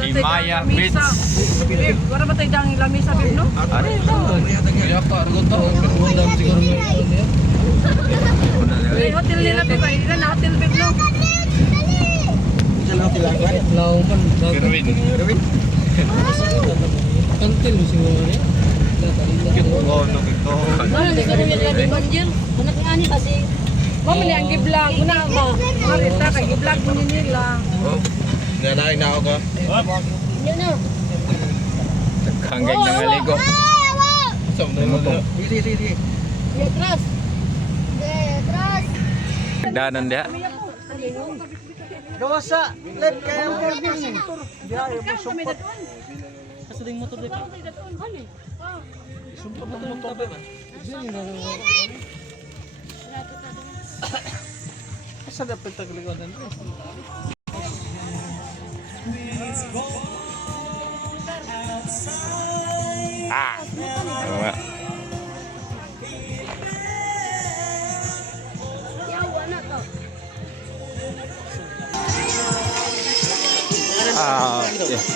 Himaya Beach. Wala ba tayo dang lamisa, Bib, no? May hotel nila, Bib. Ay, ilan na hotel, Bib, no? Kantil mo siguro niya. Hindi ka rin nila banjir. Anak nga ni kasi. Mamali ang giblog. Muna mo. Marita kay giblog mo nila. Nanay na ako ka. Hindi na. Hanggang nangaligo. Detras. Detras. Danan dia. Gawa sa led kaya mo din. Biyahe mo sumpot. Kasi ding motor dito. Sumpot ng motor ba? Asa dapat taglikodan? Yawa na to. Yeah.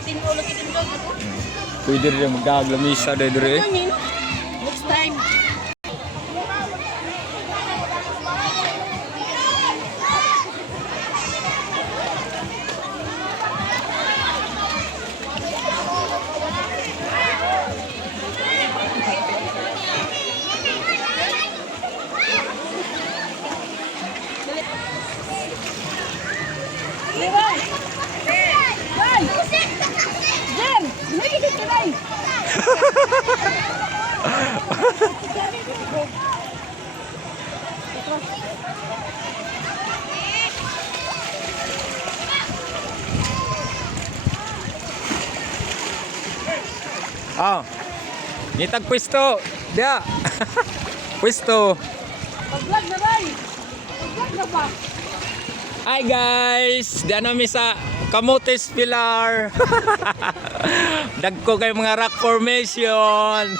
Tinulo kitindog. Pwede rin magkaglamisa dahil rin. Next time. Oh. Nitag pwesto. Dia. Pwesto. Pag-vlog na ba? Pag-vlog na ba? Hi guys, diyan kami sa Camotes Pilar. Dagko kay mga rock formation.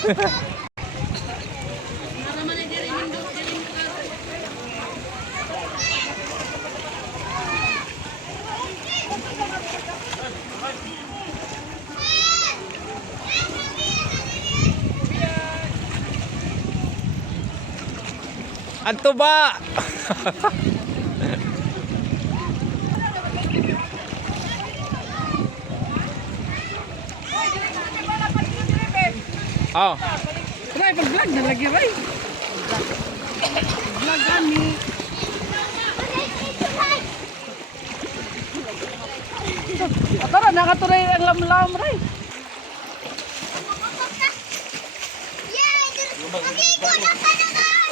Anto ba? Oh. Try pag-vlog na lagi ba? Vlog kami. Tara, nakaturay ang lamlam ray. Yeah, ito. Mag-iikot ang panagal.